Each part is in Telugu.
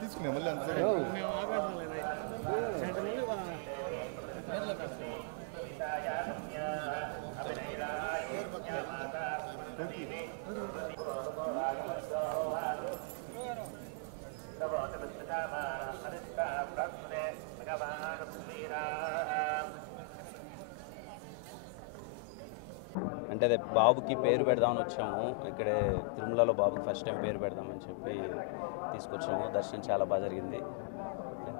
తీసుకునే మళ్ళీ అంత అంటే అదే బాబుకి పేరు పెడదామని వచ్చాము. ఇక్కడే తిరుమలలో బాబుకి ఫస్ట్ టైం పేరు పెడదామని చెప్పి తీసుకొచ్చాము. దర్శనం చాలా బాగా జరిగింది.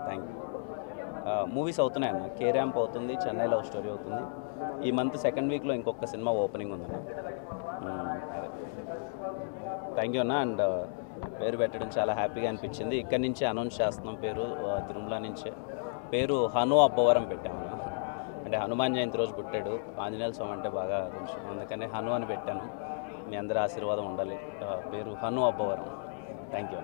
Thank you. మూవీస్ అవుతున్నాయి అన్న. కే ర్యాంప్ అవుతుంది, చెన్నై లవ్ స్టోరీ అవుతుంది. ఈ మంత్ సెకండ్ వీక్లో ఇంకొక సినిమా ఓపెనింగ్ ఉందన్న. అదే థ్యాంక్ యూ అన్న. అండ్ పేరు పెట్టడం చాలా హ్యాపీగా అనిపించింది. ఇక్కడి నుంచే అనౌన్స్ చేస్తున్నాం పేరు, తిరుమల నుంచే. పేరు హను అబ్బవరం పెట్టామన్న. అంటే హనుమాన్ జయంతి రోజు పుట్టాడు. ఆంజనేయ స్వామి అంటే బాగా కొంచెం, అందుకనే హను అని పెట్టాను. మీ అందరి ఆశీర్వాదం ఉండాలి. పేరు హను అబ్బవరం. Thank you.